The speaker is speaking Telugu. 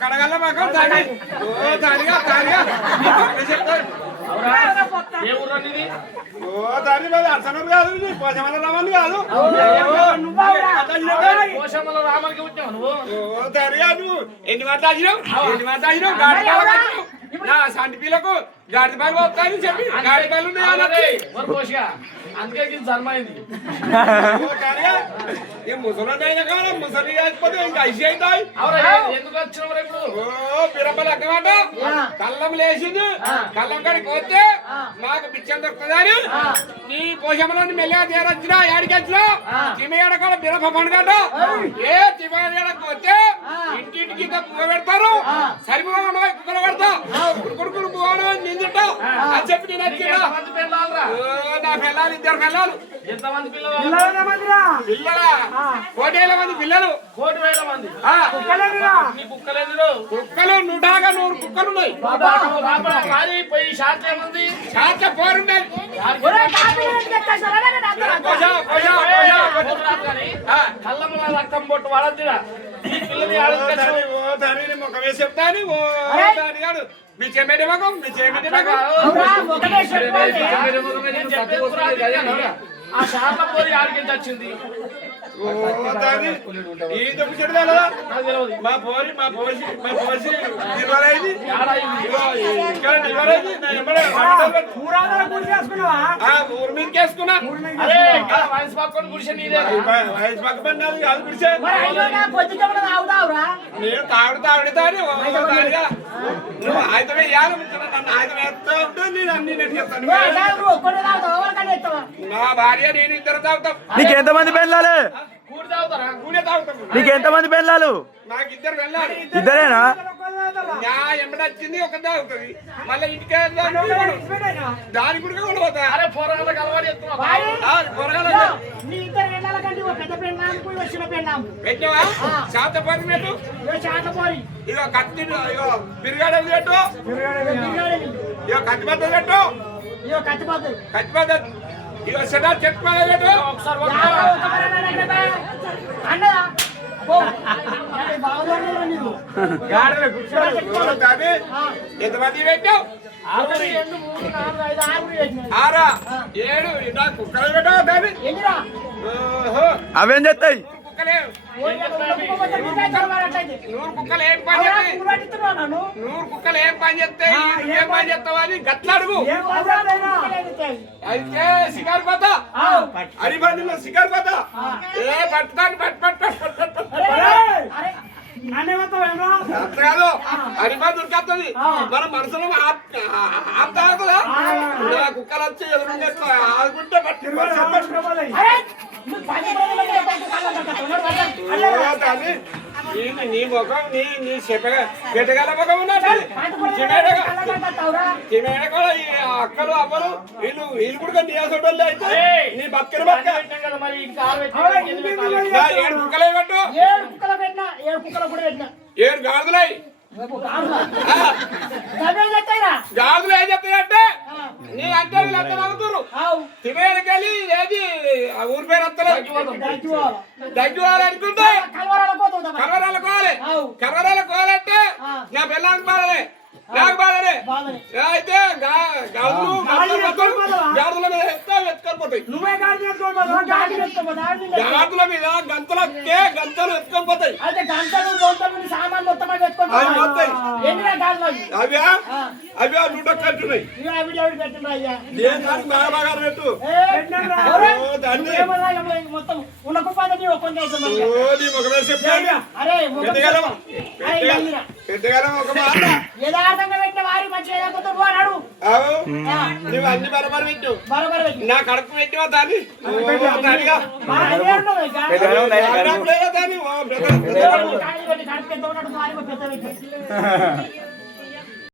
కడగల్ల మాకు దాని మీద అర్చనూరు కాదు పోషమల రామని కాదు నువ్వు ఎన్ని మాట్లాడినావు నా సంటి పిల్లకు గాడి పైలు వస్తాయని చెప్పి గాడి పైలు అందుకే జన్మైంది ముసలి కాదు ముసలి కాకపోతే ఇంకా ఐసి అవుతాయి ఎందుకు వచ్చిన పిరపలు ఎక్కమాట కళ్ళం లేచింది కళ్ళం కాడికి వస్తే మాకు బిచ్చం దొరుకుతుందని నీ పోషమలని మెల్లగా తీరొచ్చినా ఏడికి వచ్చినా తిమేడ కూడా బిరప పండుగట ఏ తిమేడకు వస్తే ఇంటింటికి ఇంకా పువ్వు పెడతారు సరిపోవడం కుక్కలు పెడతా కొడుకులు పువ్వు నిందింటా అని చెప్పి నేను వచ్చినా నా పిల్లలు ఇద్దరు పిల్లలు ఎంతమంది పిల్లలు పిల్లలా 1,000 మంది పిల్లలు 1,000 మంది కుక్కలు 100 కుక్కలు ఉన్నాయి శాత పోరుండే కళ్ళముల రక్తం పొట్టు వాడద్దురా ఈ పిల్లని ముఖం వేసి చెప్తాను కాడు మీ చెమెటి మగం మీ చెమెటి ఆ శాత పోరి ఆడికి వచ్చింది మా పోసి ఊరు మీదకేసుకున్నా వయసు పక్కన గుడిసె వయసు పక్క పడినారు కాదు గుడిసే నేను తాగుతాను నువ్వు ఆయుధమే నన్ను ఆయుధం వేస్తా ఉంటే నేను అన్ని నెట్టిస్తాను నా భార్య నేను ఇద్దరు తాగుతాం నీకెంతమంది పెళ్ళాలి కూడే తాగుతాం నీకెంతమంది పెళ్ళాలు నాకు ఇద్దరు వెళ్ళాలి ఇద్దరేనా నా ఎంబడొచ్చింది ఒక తాగుతుంది మళ్ళీ ఇంటికి దాని గుడిగా కూడా పోతా పెట్టినవా శాత పని పెట్టు ఇగో కత్తి ఇగో బిరిగాడ పెట్టు ఇగో కత్తి పద్ధతి పెట్టు కత్తి పద్ధతి ఇగో సెడా చెట్టు పెట్టు ఎంతమంది పెట్టావు 6 7 నా కుక్కలు పెట్టావు దాన్ని అవేం చేస్తాయి నూరు కుక్కలు ఏం పని చేస్తాయి 100 కుక్కలు ఏం పని చేస్తాయి ఏం పని చేస్తావు అని గట్లాడుగు అయితే షికారు పోతా హరిబండిలో షికారు పోతా ఏ పట్టుతాను కాదు హరిబా దొరికేస్తుంది మన మనసులో ఆపుతా కుక్కలు వచ్చి ఎదురుగా ఆడుకుంటే నీ ముఖం నీ పెట్టగల ముఖం ఉన్నది కూడా ఈ అక్కలు అవ్వలు వీళ్ళు కూడా నీసోళ్ళు అయితే నీ బతుకని బతుక 7 కుక్కలే పెట్టు 7 గాడులై గాజులు ఏం చెప్తాయంటే నీ అంటే వీళ్ళంతా నవ్వుతురు తినేడికెళ్ళి ఏది ఊరి పేరు వస్తలేదు దగ్గువాలనుకుంటే కలవరాల కోవాలంటే నా పిల్లలకు బాధలే నాకు బాధలే అయితే గాజుల మీద ఎత్తుకొని గాజుల మీద గంతలు ఎత్తుకొని పోతాయి అవి నూట కట్టున్నాయి బాగా పెట్టు పెట్టగలం ఒక మాట నువ్వు అన్ని బరబర పెట్టు నా కడుపు పెట్టివా దాన్ని దాన్ని